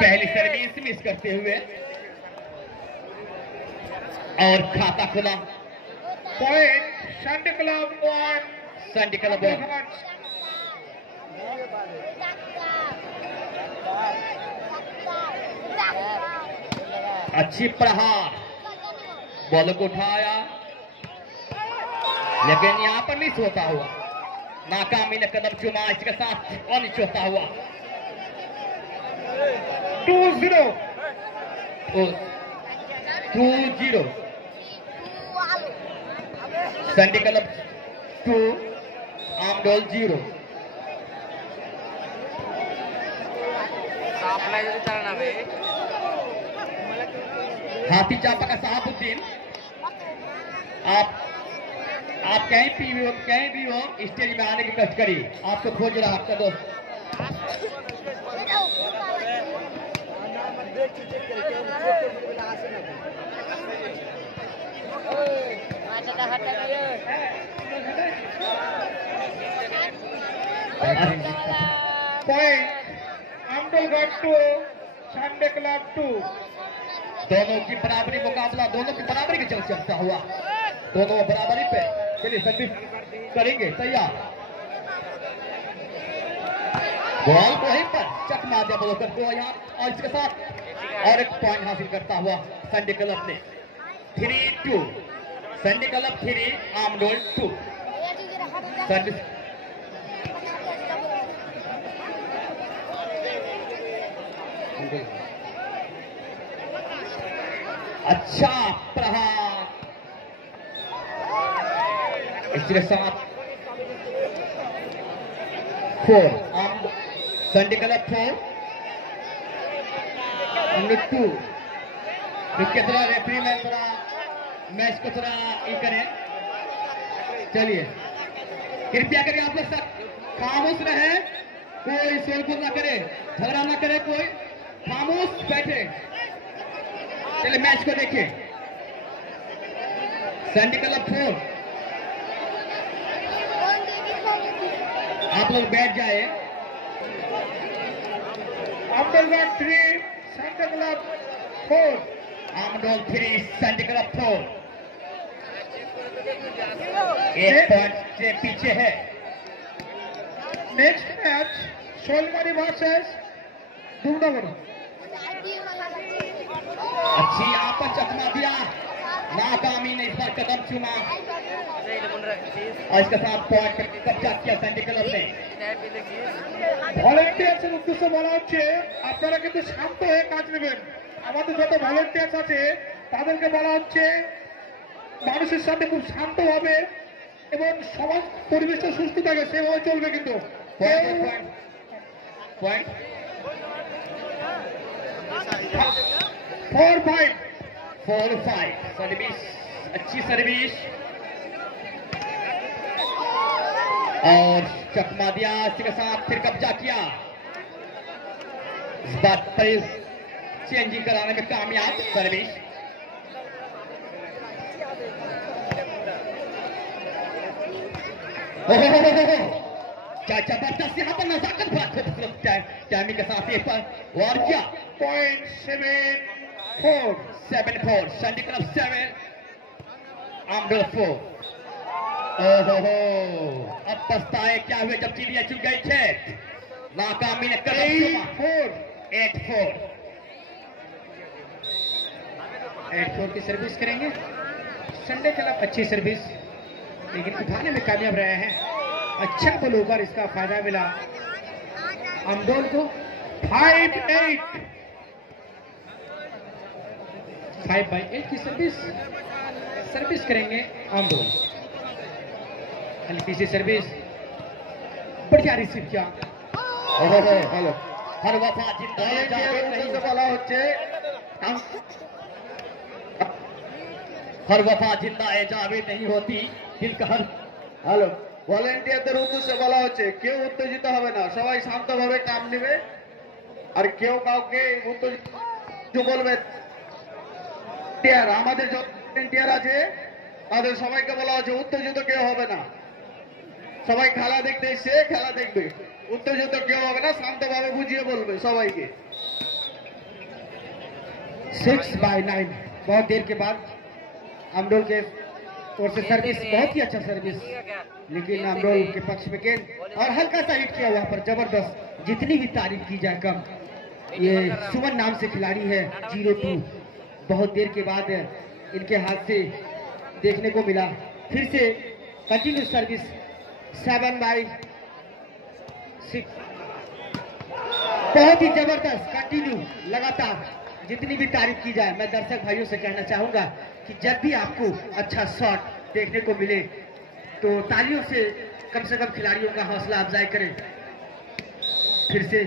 पहली service miss करते हुए और खाता खुला। Point Sunday club 1 Sunday club 1। अच्छी प्रहार, बॉल को उठाया लेकिन यहाँ पर मिस होता हुआ, नाकामी ने कदम चुमा। इसके साथ और नीचे होता हुआ 2-0 संडे क्लब 2 आमडोल 0। हाथी चापा का साहबुद्दीन, आप कहीं भी हो स्टेज में आने की कष्ट करिए, आपको खोज रहा आपका दोस्त। Point Amdol 2 Sunday club 2। दोनों की बराबरी मुकाबला, दोनों की बराबरी की चल चलता हुआ, दोनों बराबरी पे। चलिए सर्विस करेंगे, तैयार। बॉल को वहीं पर चक मार दिया ब्लॉकर को यहाँ, और इसके साथ और एक पॉइंट हासिल करता हुआ संडे क्लब ने। 3-2 संडे क्लब 3 आमडोल 2। सर्विस अच्छा प्रहार, इसके साथ 4 संडे क्लब 4 2। कितना रेफरी में थोड़ा मैच को थोड़ा ये करें। चलिए कृपया करिए आप लोग सब खामोश रहे, कोई शोरगुल ना करे, झगड़ा ना करे, कोई खामोश बैठे। चलिए मैच को देखिए। संडे क्लब 4, आप लोग बैठ जाए। Amdol 3 Sunday club 4। Amdol 3 Sunday club 4 1 point से पीछे है। Next match Solmari versus Dumnagar. अच्छी यहाँ पर चकमा दिया, नाकामी ने इस पर कदम चुमा और इसके साथ पॉइंट पर कब्जा किया संडे क्लब ने। ভলান্টিয়ার্সের উদ্দেশ্যে বলা হচ্ছে আপনারা কিন্তু শান্ত হয়ে কাজ নেবেন। আমাদের যত ভলান্টিয়ার্স আছে তাদেরকে বলা হচ্ছে মানুষের সাথে খুব শান্তভাবে এবং সমাজ পরিবেশটা সুস্থ থাকে সেভাবে চলবে। কিন্তু पॉइंट 4-5 सर्विस, अच्छी सर्विस और चकमा दिया, इसके साथ फिर कब्जा किया। इस बात पर चेंजिंग कराने में कामयाब सर्विस। क्या जबरदस्त यहाँ पर नजाकत भरा खूबसूरत टाइमिंग के साथ एक पर और क्या। Point 7-4 Sunday club 7 आमडोल 4। ओहो अब पछताए क्या हुए जब चिड़िया चुग गई खेत, नाकामी ने 8-4 की सर्विस करेंगे। संडे क्लब अच्छी सर्विस लेकिन उठाने में कामयाब रहे हैं। अच्छा बॉल ओवर, इसका फायदा मिला आमडोल को। 5/8 की सर्विस करेंगे आमडोल। हल्की सी सर्विस, बढ़िया रिसीव किया। हेलो हर वफा जिंदा बला होच्छे, हर वफा जिंदा है जावेद नहीं होती दिल का हर। হ্যালো, ভলান্টিয়ারদের উদ্দেশ্যে বলা হচ্ছে কেউ উত্তেজিত হবে না, সবাই শান্তভাবে কাম নেবে আর কেউ কাউকে উত্তেজিত বলবে। আমাদের যত ভলান্টিয়ার আছে তাদের সবাইকে বলা হচ্ছে উত্তেজিত কেউ হবে না, সবাই খেলা দেখতে এসে খেলা দেখবে, উত্তেজিত কেউ হবে না, শান্তভাবে বুঝিয়ে বলবে সবাইকে। 6/9। बहुत देर के बाद अमरोल के ओर से सर्विस, बहुत ही अच्छा सर्विस, लेकिन अमरोल के पक्ष में गेंद और हल्का सा हिट किया वहां पर, जबरदस्त। जितनी भी तारीफ की जाए कम। ये सुमन नाम से खिलाड़ी है 02। बहुत देर के बाद इनके हाथ से देखने को मिला। फिर से कंटिन्यू सर्विस 7/6। बहुत ही जबरदस्त कंटिन्यू लगातार। जितनी भी तारीफ की जाए, मैं दर्शक भाइयों से कहना चाहूंगा कि जब भी आपको अच्छा शॉट देखने को मिले तो तालियों से कम खिलाड़ियों का हौसला अफजाई करें। फिर से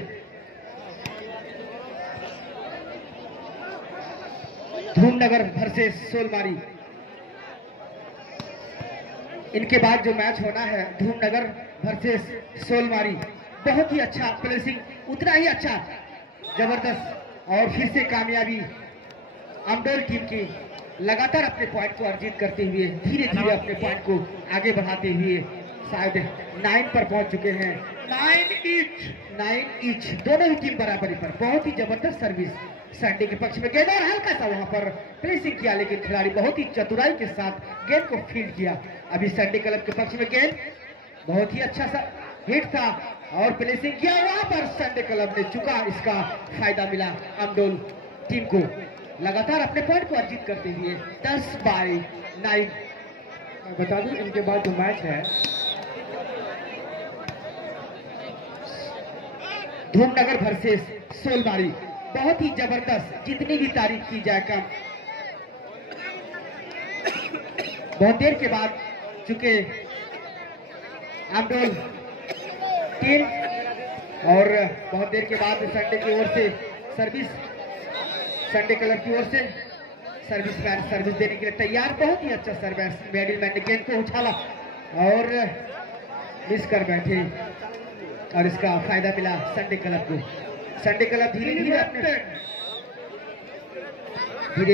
धूमनगर वर्सेस सोलमारी। इनके बाद जो मैच होना है धूमनगर वर्सेस सोलमारी, बहुत ही अच्छा प्लेसिंग, उतना ही अच्छा जबरदस्त। और फिर से कामयाबी अमरोल टीम की, लगातार अपने पॉइंट को अर्जित करते हुए धीरे धीरे अपने पॉइंट को आगे बढ़ाते हुए शायद 9 पर पहुंच चुके हैं। 9 ईच दोनों ही टीम बराबरी पर। बहुत ही जबरदस्त सर्विस संडे के पक्ष में गेंद और हल्का सा वहां पर प्लेसिंग किया, लेकिन खिलाड़ी बहुत ही चतुराई के साथ गेंद को फील्ड किया। अभी संडे क्लब के पक्ष में गेंद बहुत ही अच्छा सा हिट था और प्लेसिंग किया, वहां पर संडे क्लब ने चुका। इसका फायदा मिला अमरोल टीम को, लगातार अपने पॉइंट को अर्जित करते हुए 10/9। बता दूं इनके बाद जो मैच है धूमनगर वर्सेस सोलमारी, बहुत ही जबरदस्त। जितनी भी तारीफ की जाए कम। बहुत देर के बाद चुके अमरोल टीम और बहुत देर के बाद संडे की ओर से सर्विस, संडे क्लब की ओर से सर्विसमैन सर्विस देने के लिए तैयार। बहुत ही अच्छा सर्विस, बैडलमैन ने गेंद को उछाला और मिस कर बैठे और इसका फायदा मिला संडे क्लब को। संडे क्लब धीरे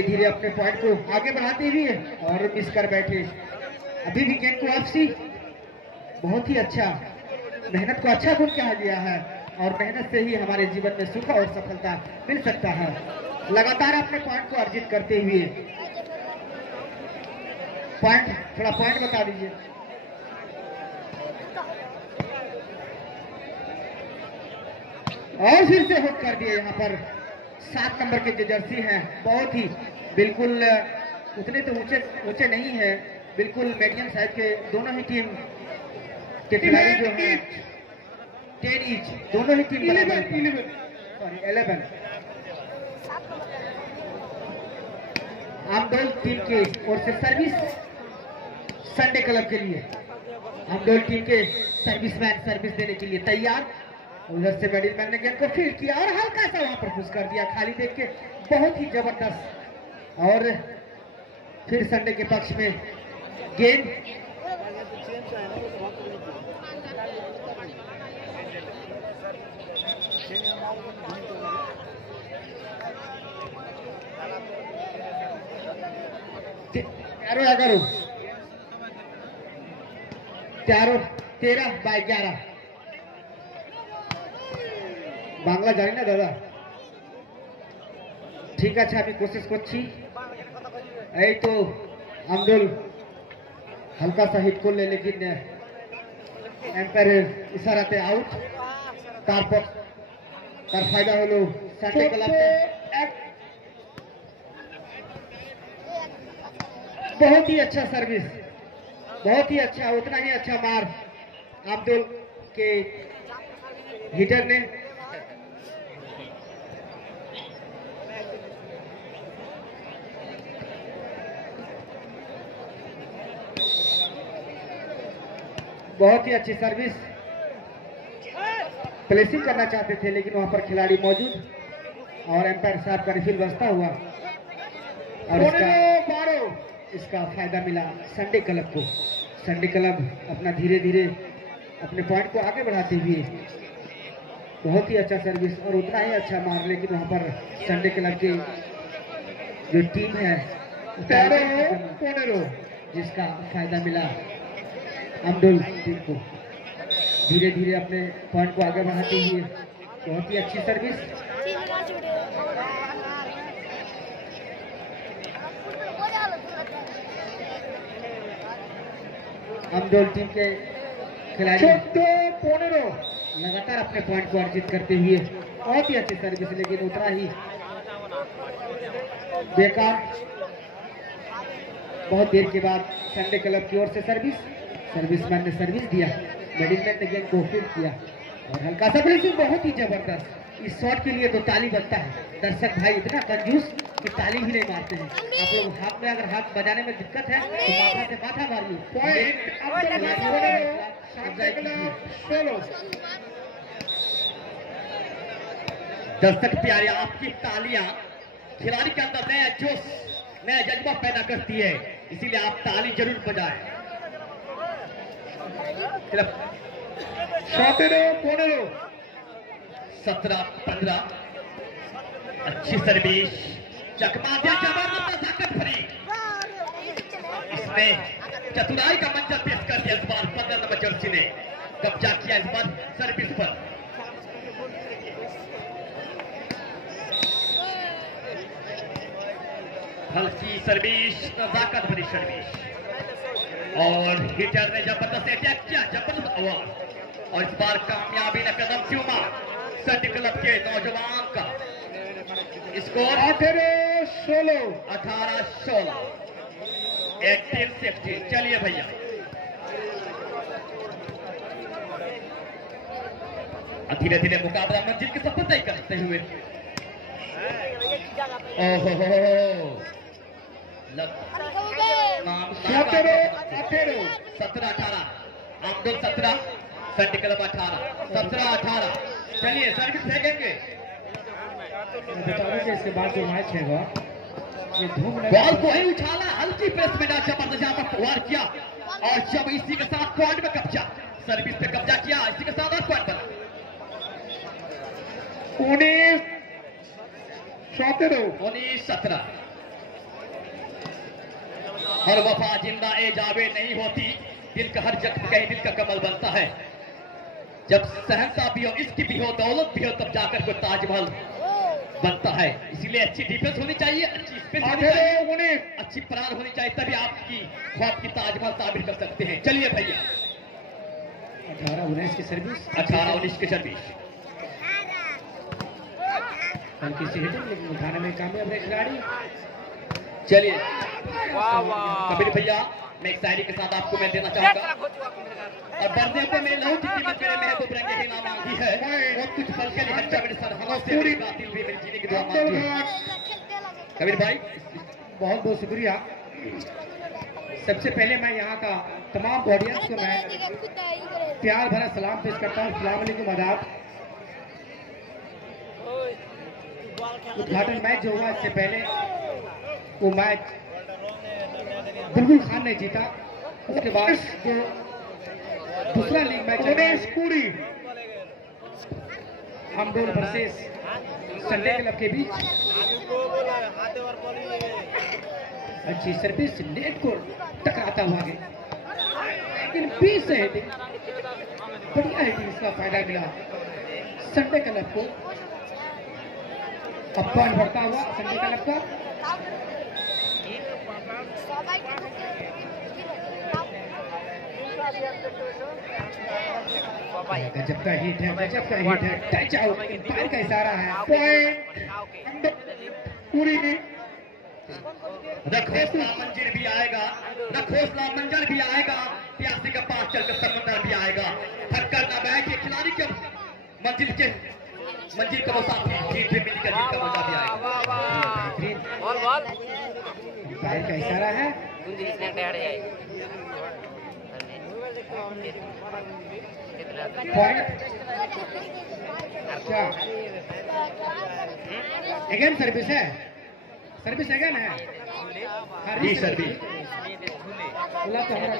धीरे अपने पॉइंट को आगे बढ़ाते हुए और मिस कर बैठे। अभी भी गेंद को वापसी, बहुत ही अच्छा, मेहनत को अच्छा गुण कहा गया है और मेहनत से ही हमारे जीवन में सुख और सफलता मिल सकता है। लगातार अपने पॉइंट को अर्जित करते हुए पॉइंट, थोड़ा पॉइंट बता दीजिए। और फिर से हुक कर दिए यहाँ पर 7 नंबर के जो जर्सी हैं, बहुत ही बिल्कुल उतने तो ऊंचे नहीं है, बिल्कुल मीडियम साइज के दोनों ही टीम के खिलाड़ी जो हैं 10 ईच, दोनों ही टीम 11 अमरोल टीम के ओर से सर्विस संडे क्लब के लिए। अमरोल टीम के सर्विसमैन सर्विस देने के लिए तैयार। उधर से बैडलमैन ने गेंद को फील्ड किया और हल्का सा वहां पर पुश कर दिया, खाली देख के, बहुत ही जबरदस्त। और फिर संडे के पक्ष में गेंद तेरह 13/11। বাংলা জানি না দাদা, ঠিক আছে আমি কোशिश করছি। এই তো আমদুল হালকা সা হিট করলে, लेकिन এম্পায়ারের ইশারাতে আউট। তারপর তার ফায়দা হলো সানডে ক্লাবকে। बहुत ही अच्छा सर्विस, बहुत ही अच्छा, उतना ही अच्छा मार अब्दुल के हिटर ने। बहुत ही अच्छी सर्विस, प्लेसिंग करना चाहते थे लेकिन वहां पर खिलाड़ी मौजूद और एम्पायर साहब का रिफिल बजता हुआ और इसका फायदा मिला संडे क्लब को। संडे क्लब अपना धीरे धीरे अपने पॉइंट को आगे बढ़ाते हुए, बहुत ही अच्छा सर्विस और उतना ही अच्छा मार, लेकिन वहां पर संडे क्लब की जो टीम है 15 जिसका फायदा मिला अब्दुल टीम को। धीरे धीरे अपने पॉइंट को आगे बढ़ाते हुए बहुत ही अच्छी सर्विस। अमडोल टीम के खिलाड़ी 14-15 लगातार अपने पॉइंट को अर्जित करते हुए बहुत ही अच्छी सर्विस, लेकिन उतना ही बेकार। बहुत देर के बाद संडे क्लब की ओर से सर्विसमैन ने सर्विस दिया, मेडिकल ने गेंद को फील्ड किया और हल्का सा ब्रेसिंग, बहुत ही जबरदस्त। इस शॉट के लिए तो ताली बजता है। दर्शक भाई इतना कंजूस कि ताली ही नहीं मारते हैं। आप लोग हाथ में, अगर हाथ बजाने में दिक्कत है तो माथा से माथा मारिए। दर्शक प्यारे, आपकी तालियां खिलाड़ी के अंदर नया जोश, नया जज्बा पैदा करती है, इसीलिए आप ताली जरूर बजाएं। 17-15 17-15 अच्छी सर्विस, चकमा दिया, जबरदस्त ताकत भरी। इसने चतुराई का मंजर पेश कर दिया। इस बार 15 नंबर जर्सी ने कब्जा किया इस बार सर्विस पर। हल्की सर्विस, ताकत भरी सर्विस और हिटर ने जबरदस्त अटैक किया, जबरदस्त आवाज। और इस बार कामयाबी ने कदम चूमा संडे क्लब के नौजवान का। स्कोर 18-16 18-16। चलिए भैया, धीरे धीरे मुकाबला मंजिल की सफर तय करते हुए। ओहो 17-18 आमदोल 17 संडे क्लब 18 17-18। चलिए सर्विस फेंकेंगे। इसके बाद जो मैच है ये धूम बॉल को ही उछाला, हल्की प्रेस में डाल, जबरदस्त यहाँ पर वार किया और जब इसी के साथ पॉइंट में कब्जा, सर्विस पे कब्जा किया, इसी के साथ और पॉइंट बना। 19-17 हर वफा जिंदा ए जावे नहीं होती, दिल का हर जख्म कहीं दिल का कमल बनता है। जब सहनता भी हो, इश्क भी हो, दौलत भी हो, तब जाकर कोई ताजमहल बनता है। इसीलिए अच्छी डिफेंस होनी चाहिए, अच्छी स्पेस होनी चाहिए, अच्छी प्राण होनी चाहिए, तभी आपकी ख्वाब की ताजमहल ताबीर कर सकते हैं। चलिए भैया, 18-19 की सर्विस, 18-19 की सर्विस। हल्की सी हिटिंग लेकिन उठाने में कामयाब है खिलाड़ी। चलिए कबीर भैया, मैं एक शायरी के साथ आपको मैं देना चाहूंगा। और बरदे पे मैं लहू की कीमत मेरे महबूब रंगे ही ना मांगी है, और कुछ पल के लिए हच्चा मेरे सरहदों से मेरी बातिल भी मेरी जीने की दुआ मांगी है। कबीर भाई बहुत बहुत शुक्रिया। सबसे पहले मैं यहाँ का तमाम ऑडियंस को मैं प्यार भरा सलाम पेश करता हूँ। अस्सलाम वालेकुम, आदाब। उद्घाटन मैच जो हुआ इससे पहले वो मैच बुलबुल खान ने जीता। उसके बाद जो दूसरा लीग मैच है अमडोल वर्सेस संडे क्लब के बीच, अच्छी सर्विस नेट को टकराता हुआ गया, लेकिन बीच से हिटिंग, बढ़िया हिटिंग, इसका फायदा मिला संडे क्लब को। अब पॉइंट बढ़ता हुआ संडे क्लब का। गजब का हिट है, गजब का हिट है, टच आउट, पैर का इशारा है, पॉइंट पूरी। रखोसला मंजिल भी आएगा, रखोसला मंजर भी आएगा, प्यासी के पास चलकर समंदर भी आएगा। थक्कर न बैठे खिलाड़ी के मंजिल का मुसाफिर, जीत भी मिलकर जीत का मजा भी आएगा। पैर का इशारा है। पॉइंट क्या अगेन सर्विस है, सर्विस अगेन है। जी सर्विस बोला तो हमारा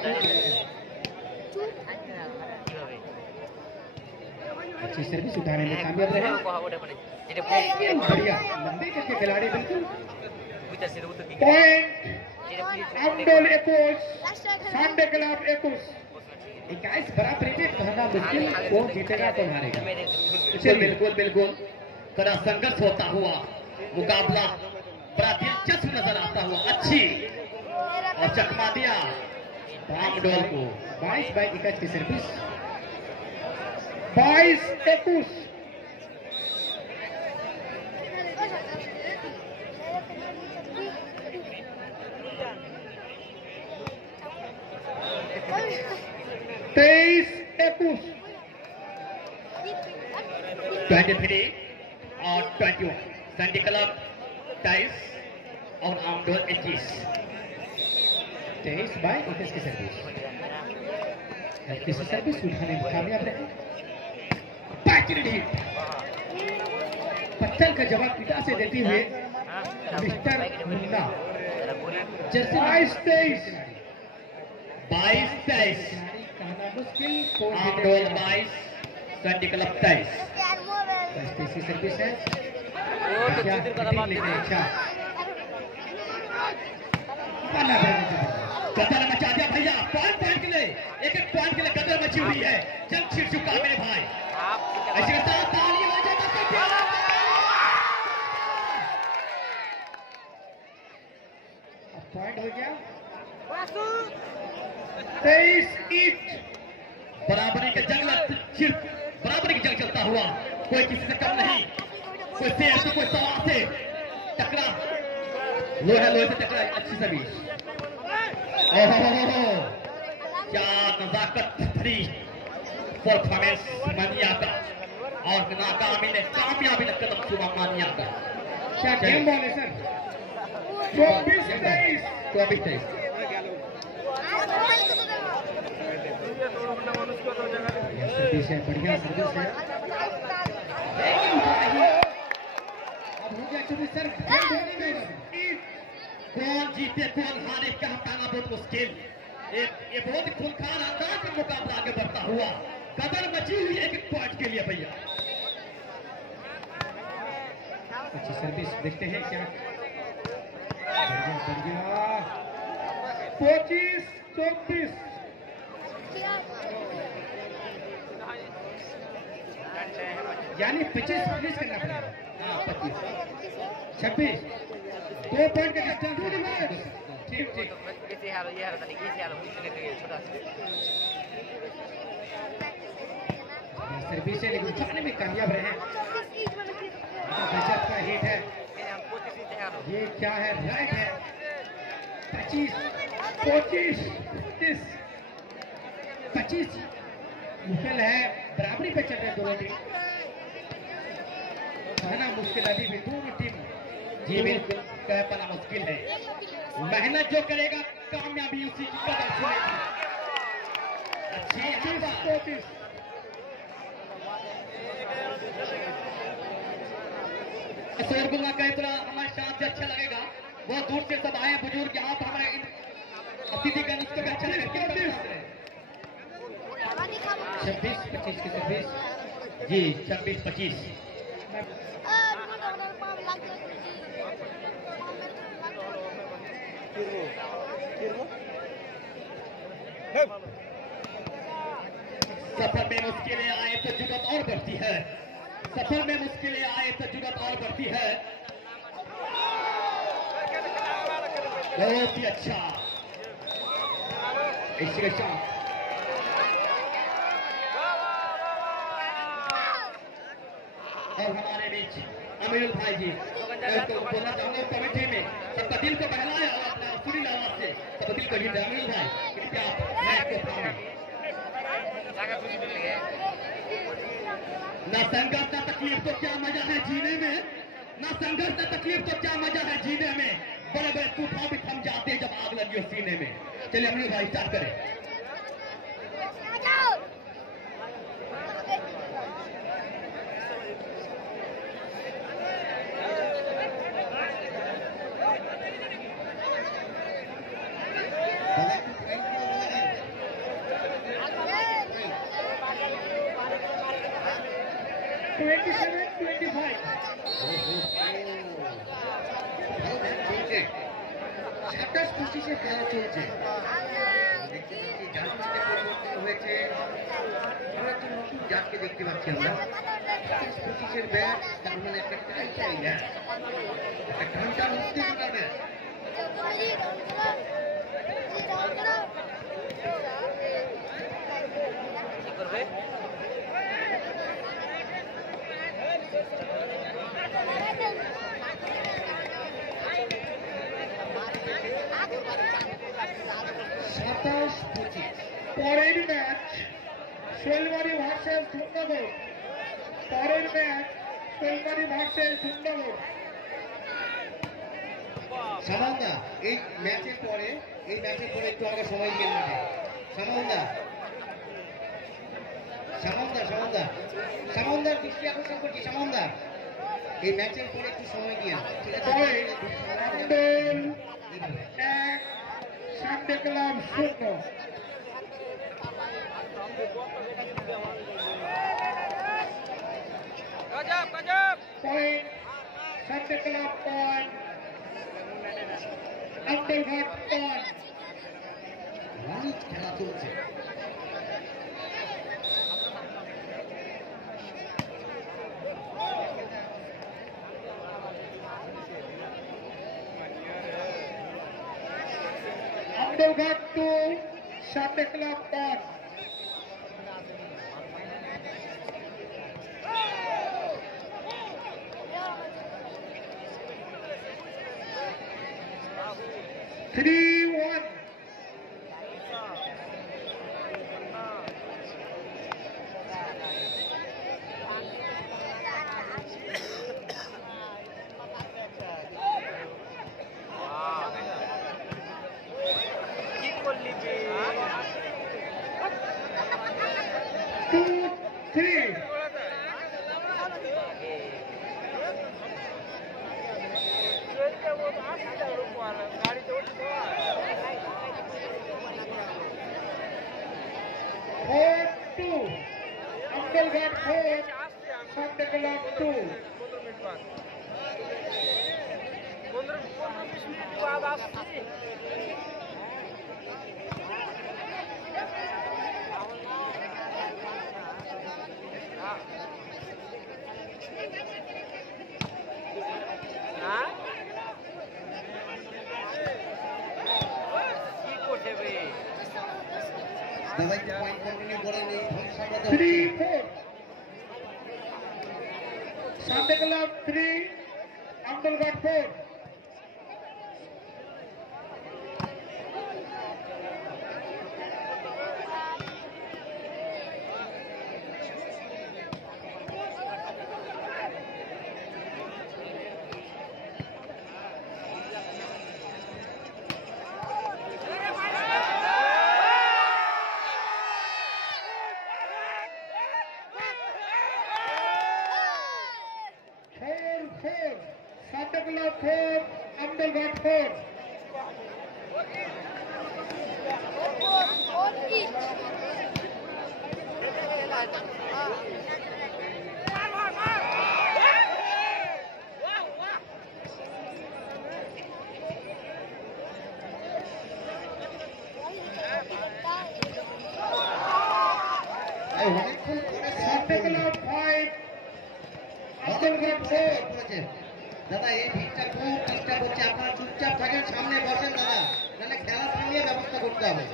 अच्छी सर्विस उठाने में कामयाब रहे। बढ़िया लंबे करके खिलाड़ी बिल्कुल। पॉइंट अमडोल 21 संडे क्लब 21 बराबरी में कहना मुश्किल, वो जीतेगा तो हारेगा। बिल्कुल बिल्कुल कड़ा संघर्ष होता हुआ मुकाबला बड़ा दिलचस्प नजर आता हुआ। अच्छी और चकमा दिया आमडोल को 22-21 की सर्विस। 22-21। तेईस 21। 23 और 21 संडे क्लब 23 और आमडोल 21। 23-21 की सर्विस। किसी सर्विस उठाने में कामयाब रहे। पत्थर का जवाब पिता से देते हुए मिस्टर मुन्ना। 22-23। 22-23 कहना मुश्किल। आमडोल 22 संडे क्लब 23। ऐसी सर्विस है क्या लेते अच्छा कदर मचा दिया भैया। पॉइंट के लिए एक पॉइंट के लिए कदर मची हुई है। जंग छिड़ चुका मेरे भाई। ऐसे के साथ ताली हो जाए। पॉइंट हो गया 23 ईच। बराबरी की जंग चलता हुआ कोई किसी से कम नहीं। कोई शेर से कोई सवा से टकरा। लोहे से टकरा। अच्छी सर्विस। ओहो क्या नजाकत भरी परफॉर्मेंस मानिया का। और नाकामी ने कामयाबी ने कदम चुमा मानिया का। क्या गेम बॉल है सर। 24-23। 24-23 सर्विस है बढ़िया सर्विस है। अब हो गया 24 सर। कौन जीते कौन हारे का बताना बहुत मुश्किल। ये बहुत ही खूंखार अंदाज में मुकाबला आगे बढ़ता हुआ। कदर मची हुई है एक पॉइंट के लिए भैया। अच्छी सर्विस देखते हैं क्या। बढ़िया 25-24। यानी 25 करना पड़ेगा। हाँ 25 26 2 पॉइंट का डिस्टेंस। ठीक ठीक। सर्विस है लेकिन उठाने में कामयाब रहे। गजब का हिट है। ये क्या है राइट है। 25 मुश्किल है। बराबरी पे चल रहे दोनों टीम। कहना मुश्किल अभी भी दोनों टीम। जी बिल्कुल कह पाना मुश्किल है। मेहनत जो करेगा कामयाबी उसी की कदर सुनेगी। अच्छी 25-25। शोरगुल्ला कहे तो हमारे साथ से अच्छा लगेगा। बहुत दूर से सब आए बुजुर्ग यहाँ पर हमारे अतिथि गण उसको भी अच्छा लगेगा। 26-25 की सर्विस। जी 26-25 सफर में मुश्किलें आए तो जुगत और बढ़ती है। सफर में मुश्किलें आए तो जुगत और बढ़ती है। बहुत ही अच्छा इसी के साथ और हमारे बीच अमीरुल भाई जी तो बोलना चाहूंगा कमेटी में सबका दिल को बहलाया और अपना सुरील आवाज से सबका दिल को जीत अमीरुल भाई कृपया आप मैच को थामें। ना संघर्ष ना तकलीफ तो क्या मजा है जीने में। ना संघर्ष ना तकलीफ तो क्या मजा है जीने में। बड़े बड़े तूफान भी थम जाते हैं जब आग लगी हो सीने में। चलिए अमीरुल भाई स्टार्ट करें। খেলা চলছে পরিবর্তন হয়েছে। আমরা একটা নতুন জাতকে দেখতে পাচ্ছি। আমরা 25-এর ব্যাট তার মানে একটা টাইটাই ম্যাচ, একটা টানটান উত্তেজনার ম্যাচ। পরের ম্যাচ শৈলবাড়ি ভার্সেস ধুমনগর। পরের ম্যাচ শৈলবাড়ি ভার্সেস ধুমনগর। সামান্দা এই ম্যাচের পরে একটু আগে সময় দিয়ে নেবে। সামান্দার দৃষ্টি আকর্ষণ করছি। সামান্দা এই ম্যাচের পরে একটু সময় দিয়ে ঠিক আছে। সামনে ক্লাব 0। পয়েন্ট সামনে ক্লাব পয়েন্ট, আন্দরঘাট পয়েন্ট। খেলা চলছে। আন্দরঘাট 2 সামনে club point. Three, 1. Two, 3. Four, 2. Andalghat 4, Santa Club 2. Three, 4. Santa Club 3, Andalghat 4. Santa Club 4, Andalghat 4. Santa Club 5, Andalghat 4. দাদা এই ভিড়টা খুব ডিস্টার্ব হচ্ছে। আপনারা চুপচাপ থাকেন, সামনে বসেন দাদা, নাহলে খেলা থামিয়ে ব্যবস্থা করতে হবে।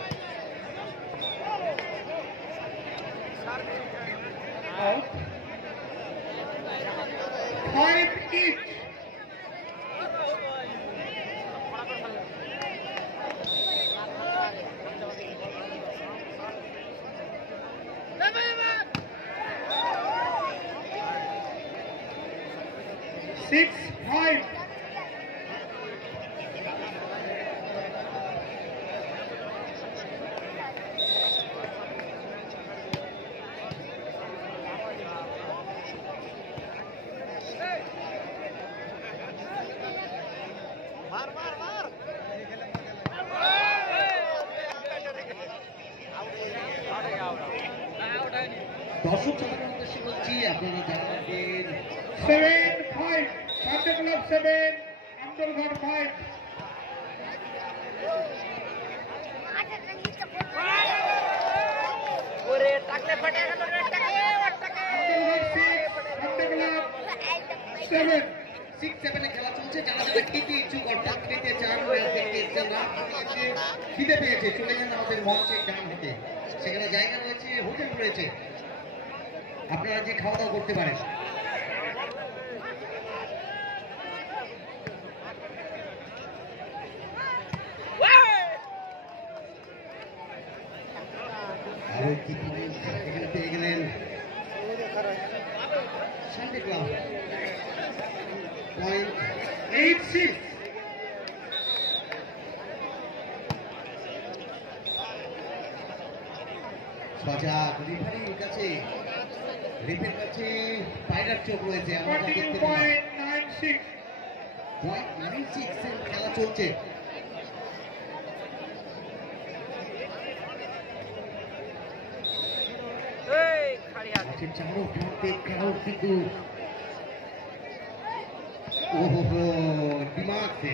Five each. Six, 5. দর্শক সাধারণ উদ্দেশ্যে বলছি, আপনারা জানাবেন 7, 5. Santa Club 7, Andalghat 5. Andalghat 6, Santa Club 7. 6-7 খেলা চলছে। যারা যারা খেতে ইচ্ছুক অর্থাৎ খেতে চান, দেখতে ইচ্ছেন না, খিদে পেয়েছে, চলে যান আমাদের মঞ্চের ডান হাতে। সেখানে জায়গা রয়েছে, হোটেল রয়েছে। আপনারা যে খাওয়া দাওয়া করতে পারেন। আরো কি এখানে পেয়ে গেলেন সানডে ক্লাব পয়েন্ট 86। সজাগ রেফারির কাছে রেফের কাছে পায়রার চোখ রয়েছে। আমরা যা দেখতে পেলাম 0.96 খেলা চলছে। चारों प्रांते क्राउड किंतु ओहो दिमाग से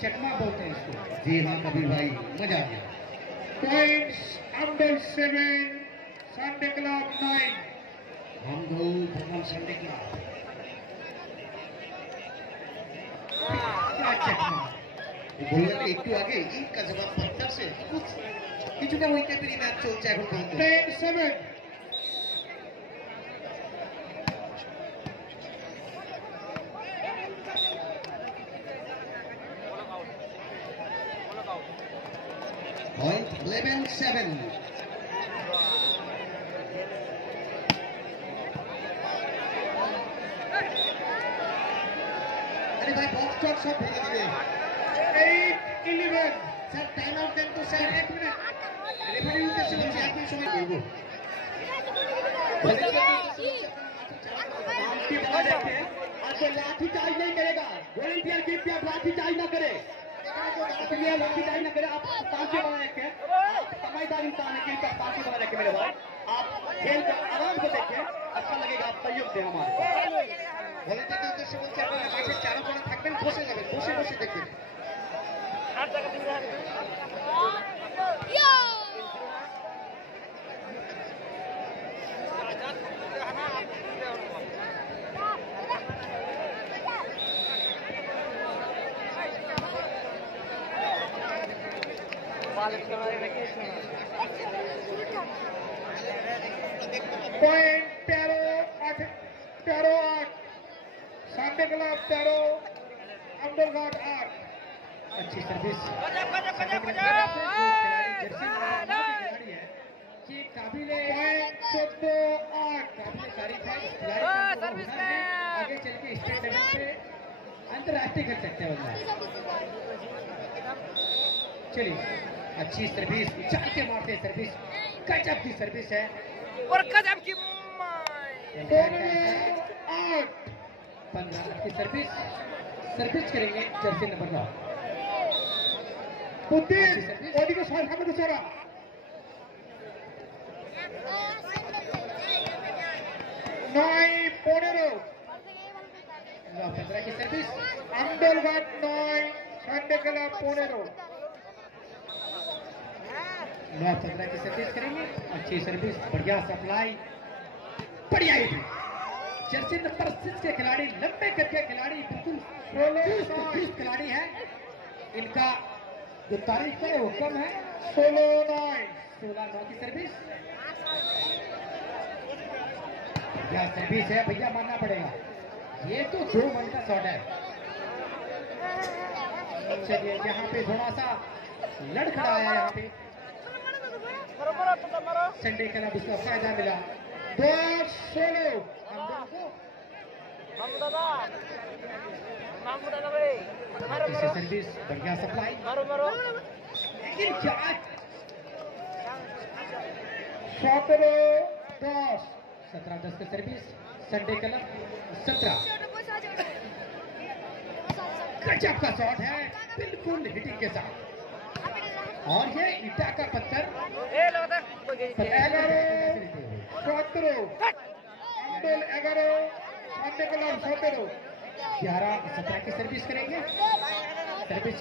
चकमा बोलते हैं इसको। जी हाँ कबीर भाई मजा आ गया। Points under 7 Sunday Club 9 हम दो भगवान संडे क्लब क्या चकमा बोलने के একটু আগে इनका जवाब पत्थर से कुछ কিছুটা ওই টাইপেরই ম্যাচ চলছে এখন পর্যন্ত। 10-7 Point 11-7। अरे भाई बॉक्स टॉक सब भेजे दिए। 8-11 सर टाइम आउट दें तो सर 1 मिनट रेफरी उद्देश्य বলছি একই সময় করব। आपको लाठी चार्ज नहीं करेगा। वॉलंटियर कृपया लाठी चार्ज ना करे। लाठी चार्ज ना करे। आप पार्टी बना रखे समझदार इंसान है कृपया पार्टी बना रखे मेरे भाई। आप खेल कर आराम से देखें अच्छा लगेगा। आप सहयोग दें हमारे वॉलंटियर उद्देश्य বলছি আপনারা মাঠের চারো কোণে থাকবেন বসে যাবেন বসে বসে দেখবেন। Point 13-8 Sunday Club 13 Amdalghat 8 अच्छी सर्विस खिलाड़ी है कि काबिल Point 14-8 तारीफ है। आगे चल के स्टेट लेवल पे अंतरराष्ट्रीय खेल सकते हैं बंदा। चलिए अच्छी सर्विस चाल के मारते सर्विस गजब की सर्विस है और कदम की 15-8 15 की सर्विस सर्विस करेंगे जर्सी नंबर 9। Putin ওদিকে সামনে তো চড়া 9-15 15 की सर्विस Amdalghat 9 Sunday Club 15 15 की सर्विस करेंगे। अच्छी सर्विस बढ़िया सप्लाई बढ़िया हिटिंग। जर्सी नंबर 6 के खिलाड़ी लंबे करके खिलाड़ी बिल्कुल चुस्त खिलाड़ी है। इनका जो तारीफ है वो कम है। 16-9 की सर्विस बढ़िया सर्विस है भैया मानना पड़ेगा। ये तो 2 मन का शॉट है। चलिए यहाँ पे थोड़ा सा लड़खड़ा है यहाँ पे संडे क्लब उसका फायदा मिला। 10-16 सर्विस बढ़िया सप्लाई लेकिन क्या 17-10 17-10 का सर्विस संडे क्लब 17 गजब का शॉट है बिल्कुल हिटिंग के साथ। और ये ईटा का पत्थर 11-17 की सर्विस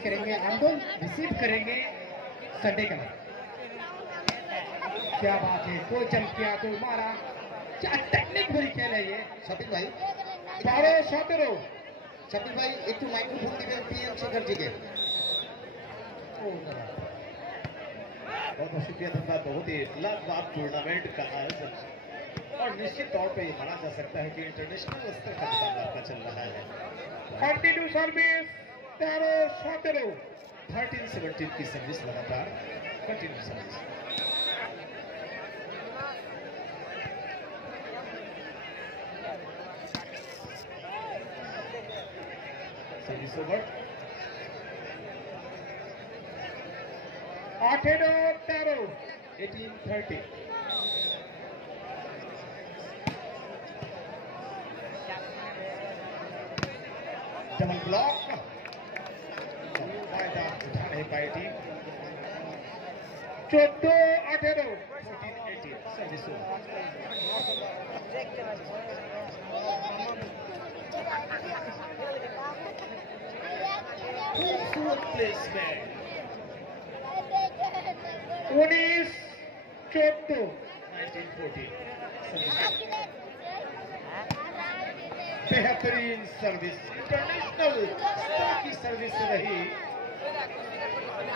करेंगे आंदोल रिसीव करेंगे संडे का। क्या बात है कोई चमकिया कोई मारा क्या टेक्निक भरी खेल है ये। शफीक भाई 12-17 शफीक भाई एक तो माइक्रोफोन दिखे पीएम शेखर जी के। बहुत बहुत शुक्रिया धन्यवाद। बहुत ही लाजवाब टूर्नामेंट का आयोजन और निश्चित तौर पे ये माना जा सकता है कि इंटरनेशनल स्तर का मुकाबला चल रहा है। कंटिन्यू सर्विस 13-17 13-17 की सर्विस लगातार continue service. Service over 18-13 18-30। Double block फायदा उठा नहीं पाई टीम। 14-18 14-18 service over. खूबसूरत प्लेसमेंट 19-14 19-14 बेहतरीन सर्विस इंटरनेशनल स्तर की सर्विस रही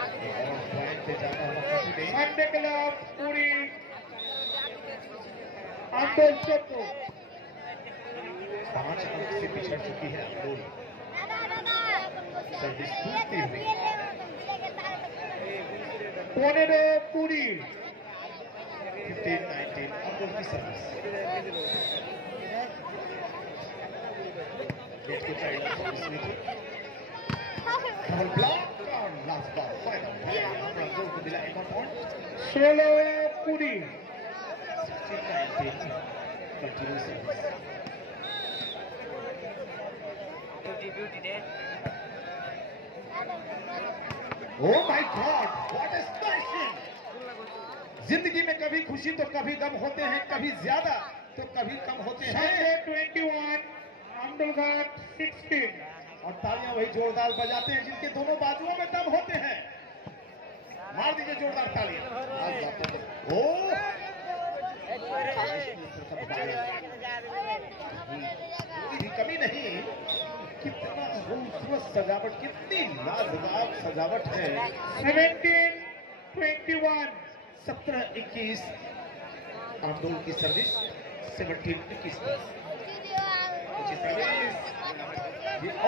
और पॉइंट पे जाता हुआ कभी नहीं। संडे क्लब पूरी आंदोलन चक्को 5 अंक से पिछड़ चुकी है अंदोल। सर्विस टूटती हुई 15-20 15-19 अंदोल की सर्विस। गेट के साइड सर्विस में थी डबल ब्लॉक और लास्ट बॉल फायदा उठाया अंदोल को दिला एक और point. 16-20 16-19 continue service. Oh my God! What a smashing! जिंदगी में कभी खुशी तो कभी गम होते हैं, कभी ज्यादा तो कभी कम होते हैं। संडे 21 अहमदाबाद 16 और तालियां वही जोरदार बजाते हैं जिनके दोनों बाजुओं में दम होते हैं। मार दीजिए जोरदार तालियां। ओ कोई कमी नहीं। कितना खूबसूरत सजावट, कितनी लाजवाब सजावट है। 17-21 17-21 आंदोल की सर्विस 17-21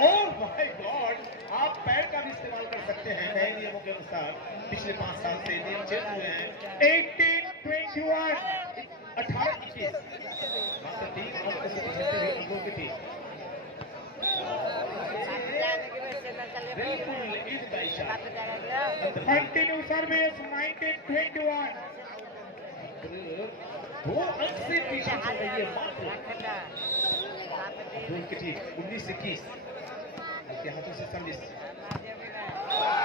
ओह माय गॉड! आप पैर का भी इस्तेमाल कर सकते हैं नए नियमों के अनुसार। पिछले 5 साल से नियम चेंज हुए हैं। 18-21 18-21 मात्र 3 अंक से पिछड़ती हुई आंदोल की टीम बिल्कुल ईद का इशारा। कंटिन्यू सर्विस 19-21 2 अंक से पीछे चल रही है मात्र आंदोल की टीम 19-21 उनके हाथों से service.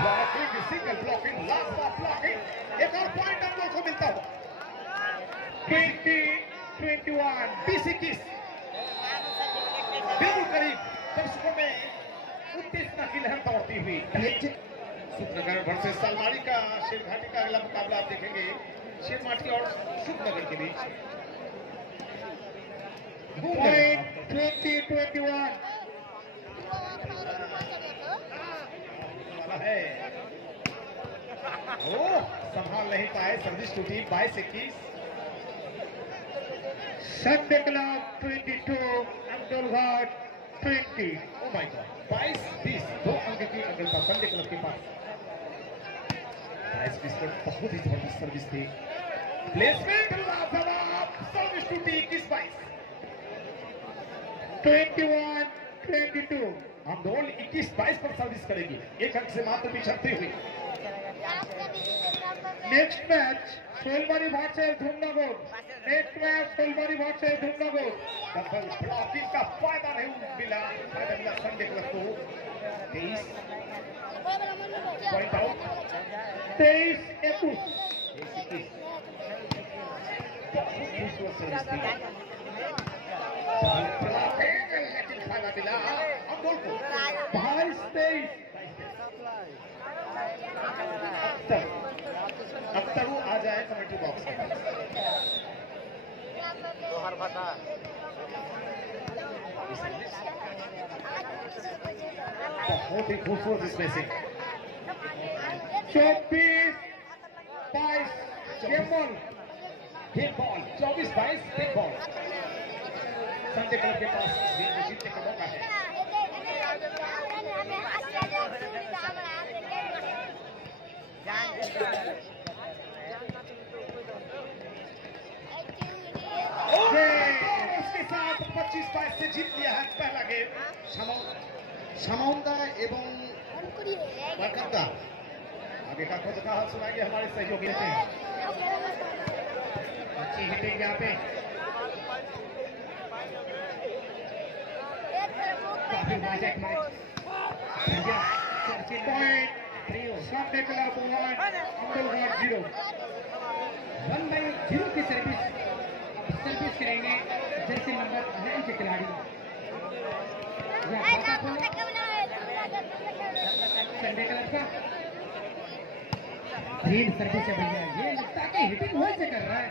Blocking single blocking last ball blocking एक और पॉइंट आंदोल को मिलता हुआ। 20-21 20-21 बिल्कुल करीब दर्शकों में उत्तेजना की लहर दौड़ती हुई। सुखनगर वर्सेस सालमारी का शेरघाटी का अगला मुकाबला आप देखेंगे शेरमाटी और सुखनगर के बीच। पॉइंट 20-21 है ओ संभाल नहीं पाए सर्विस टूटी 22-21 Sunday club 22 Ahmedabad 20 oh my God 22-20 2 अंक की अग्रता संडे क्लब के पास। 22-20 पर बहुत ही जबरदस्त सर्विस थी। प्लेसमेंट लाजवाब सर्विस टूटी 21-22 21-22 आंदोल 21-22 पर सर्विस करेगी एक अंक से मात्र पिछड़ती हुई। Next match Solmari versus Dhumnagar. Next match Solmari versus Dhumnagar. Double blocking का फायदा नहीं मिला संडे क्लब को। 23 पॉइंट आउट 23-21 खूबसूरत सर्विस थी। लेकिन खाना मिला आंदोल को 22-23 अख्तर वो आ जाए कमेंट्री बॉक्स में। बहुत ही खूबसूरत इसमें से 24-22 game ball big ball 24-22 big ball Sanjay club के पास इस गेम को जीतने का मौका है। उसके साथ 25-22 से जीत लिया है पहला गेम। सामाउंदा एवं बरकंदा आगे का खुद का हाथ सुनाएंगे हमारे सहयोगी थे। अच्छी हिटिंग यहाँ पे काफी वाजह मैच। पॉइंट सामने क्लब 1 अंबलगढ़ 0। 1/0 की सर्विस करेंगे जर्सी नंबर 9 के खिलाड़ी संडे क्लब का ग्रीन सर्विस है भैया। ये लगता है कि हिटिंग वहीं से कर रहा है।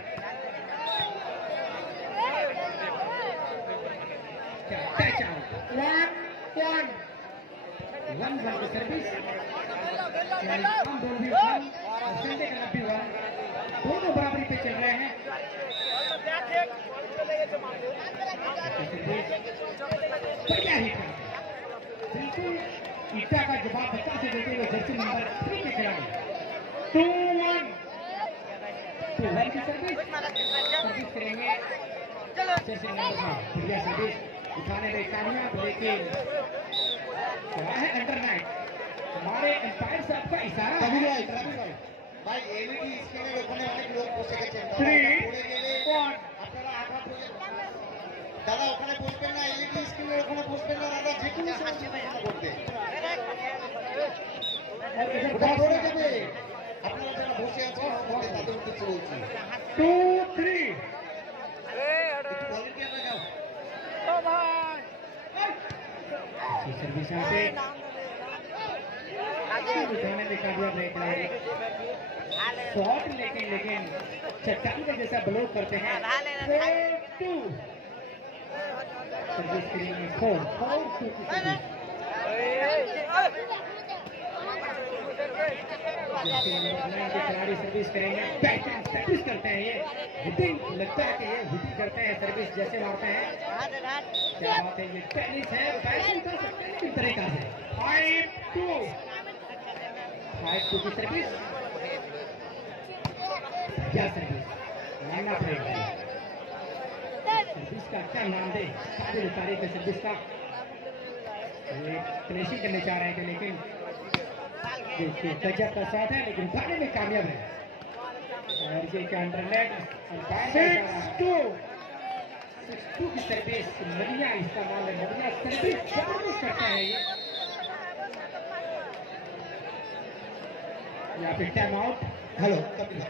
टच आउट 1-1 की सर्विस हम दोनों भी 1 और संडे क्लब भी 1 दोनों बराबरी पे चल रहे हैं। बढ़िया हिट बिल्कुल ईटा का जवाब बच्चा से देते हुए जर्सी नंबर 3 के खिलाड़ी 2-1 की सर्विस करेंगे जर्सी नंबर 9। बढ़िया सर्विस उठाने में कामयाब, लेकिन क्या है अंडर नाइट। हमारे एम्पायर साहब का इशारा है। ভাই এলইডি স্ক্রিনের ওখানে অনেক লোক বসে গেছেন 3-1 আপনারা আঘাত হয়ে দাদা ওখানে বসবেন না, এলইডি স্ক্রিনের ওখানে বসবেন না দাদা, যে কোনো সময় করতে ওটা পড়ে যাবে। আপনারা যারা বসে আছেন তাদের উদ্দেশ্যে বলছি 2-3 सर्विस यहाँ पे उठाने में कामयाब रहे खिलाड़ी। शॉट लेकिन चट्टान के जैसा ब्लॉक करते हैं। 4-2 सर्विस करेंगे 4-2 की सर्विस। खिलाड़ी सर्विस करेंगे, बैटिंग सर्विस करते हैं। ये हिटिंग लगता है कि ये हिटिंग करते हैं, सर्विस जैसे मारते हैं। क्या बात है, ये टेनिस है, बैटिंग कर सकते हैं किस तरीका से। 5-2 की सर्विस, क्या सर्विस मानना पड़ेगा। सर्विस का क्या नाम दे, काबिल तारीफ है सर्विस का। ये फिनिशिंग करने चाह रहे थे, लेकिन देखिए गजब का शॉट है, लेकिन उठाने में कामयाब है। और ये क्या अंडरनेट 6-2 की सर्विस बढ़िया इस्तेमाल है, बढ़िया सर्विस जबरदस्त करता है ये। यहाँ पे टाइम आउट। हेलो कपिल